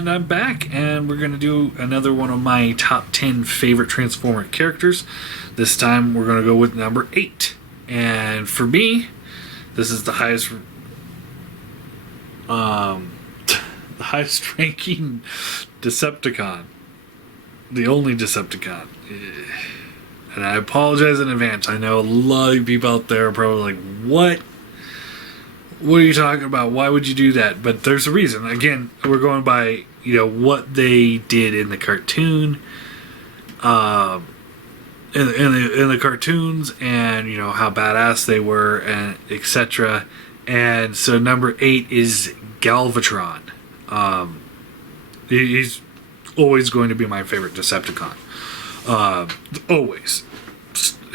And I'm back, and we're going to do another one of my top 10 favorite Transformer characters. This time we're going to go with number 8. And for me, this is the highest the highest ranking Decepticon. The only Decepticon. And I apologize in advance. I know a lot of people out there are probably like, what? What are you talking about? Why would you do that? But there's a reason. Again, we're going by, what they did in the cartoon, in the cartoons, and how badass they were, and etc. And so number 8 is Galvatron. He's always going to be my favorite Decepticon. Always,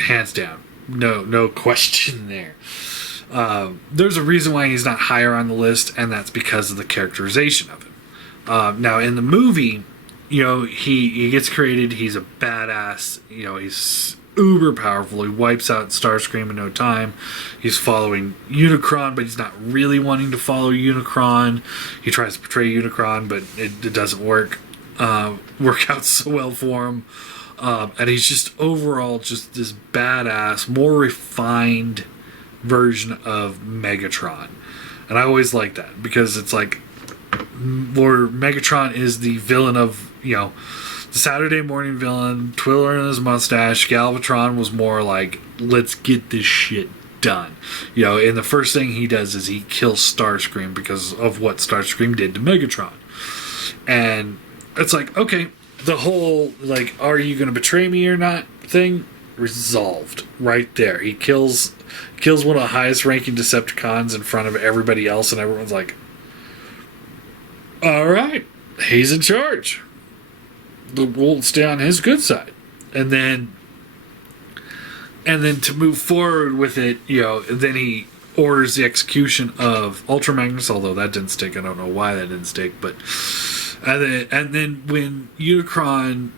hands down, no question there. There's a reason why he's not higher on the list, and that's because of the characterization of him. Now, in the movie, he gets created, he's a badass, he's uber powerful, he wipes out Starscream in no time, he's following Unicron, but he's not really wanting to follow Unicron. He tries to portray Unicron, but it doesn't work out so well for him. And he's just overall just this badass, more refined version of Megatron. And I always like that, because it's like, where Megatron is the villain of, the Saturday morning villain, twirling his mustache. Galvatron was more like, let's get this shit done. And the first thing he does is he kills Starscream because of what Starscream did to Megatron. And it's like, okay, the whole, like, are you going to betray me or not thing, resolved right there. He kills one of the highest ranking Decepticons in front of everybody else, and everyone's like, alright, he's in charge. We'll stay on his good side. And then to move forward with it, then he orders the execution of Ultra Magnus, although that didn't stick. I don't know why that didn't stick, but and then when Unicron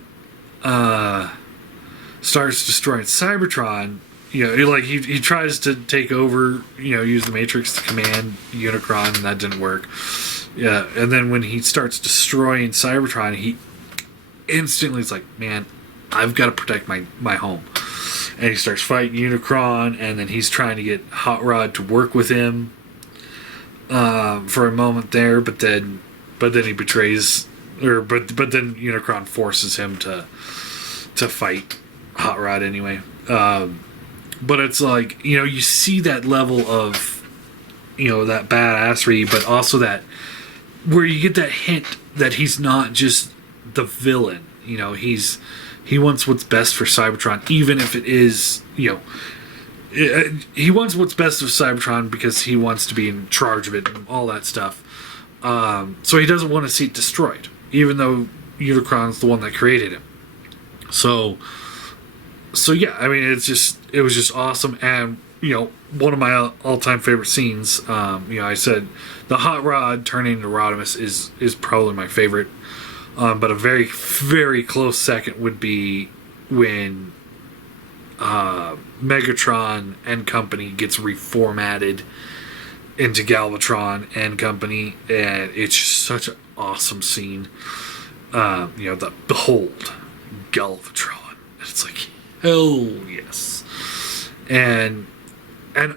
starts destroying Cybertron, he tries to take over, use the Matrix to command Unicron, and that didn't work. Yeah, and then when he starts destroying Cybertron, he instantly is like, man, I've got to protect my home. And he starts fighting Unicron, and then he's trying to get Hot Rod to work with him for a moment there, but then he betrays, but then Unicron forces him to fight Hot Rod anyway. But it's like, you see that level of, that badassery, but also that, where you get that hint that he's not just the villain. He wants what's best for Cybertron, even if it is, he wants what's best for Cybertron because he wants to be in charge of it and all that stuff. So he doesn't want to see it destroyed, even though Unicron's the one that created him. So yeah, I mean, it was just awesome. And, one of my all-time favorite scenes, I said the Hot Rod turning into Rodimus is probably my favorite. But a very, very close second would be when Megatron and company gets reformatted into Galvatron and company, and it's just such an awesome scene. The behold, Galvatron. It's like, hell yes. And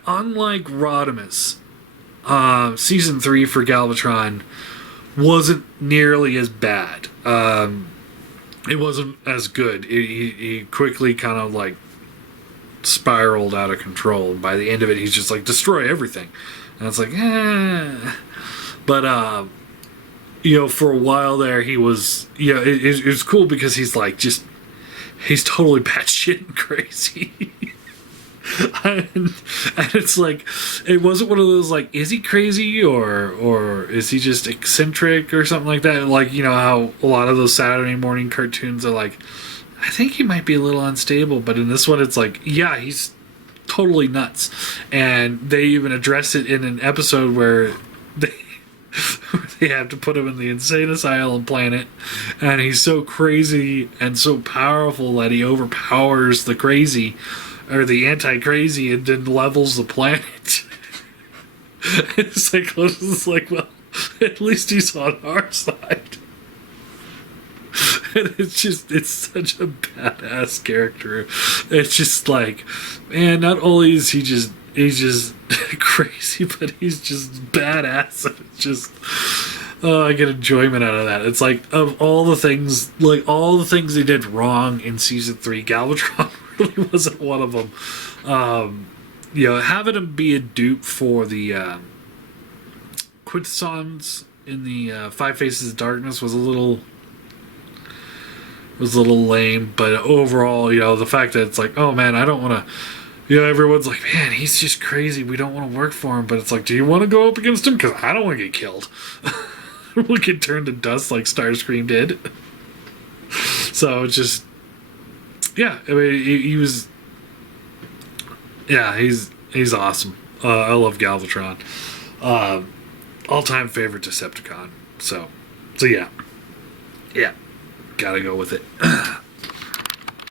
unlike Rodimus, season 3 for Galvatron wasn't nearly as bad. It wasn't as good. He quickly kind of like spiraled out of control. And by the end of it, he's just like, destroy everything. And it's like, eh. But, for a while there, he was, it was cool because he's like, he's totally batshit crazy. and it's like, it wasn't one of those like, is he crazy or is he just eccentric or something like that? Like, how a lot of those Saturday morning cartoons are like, I think he might be a little unstable, but in this one it's like, yeah, he's totally nuts. And they even address it in an episode where they have to put him in the insane asylum planet, and he's so crazy and so powerful that he overpowers the crazy, or the anti-crazy, and then levels the planet. It's like, well, at least he's on our side. And it's such a badass character. It's just like, man, not only is he's just crazy, but he's just badass. It's just, oh, I get enjoyment out of that. It's like, of all the things they did wrong in season 3, Galvatron really wasn't one of them. Having him be a dupe for the Quintessons in the Five Faces of Darkness was a little lame, but overall, the fact that it's like, oh man, I don't want to, everyone's like, man, he's just crazy, we don't want to work for him, but it's like, do you want to go up against him? Because I don't want to get killed. We'll get turned to dust like Starscream did. So it's just, yeah, I mean, he was, yeah, he's awesome. I love Galvatron. All-time favorite Decepticon. So yeah, gotta go with it.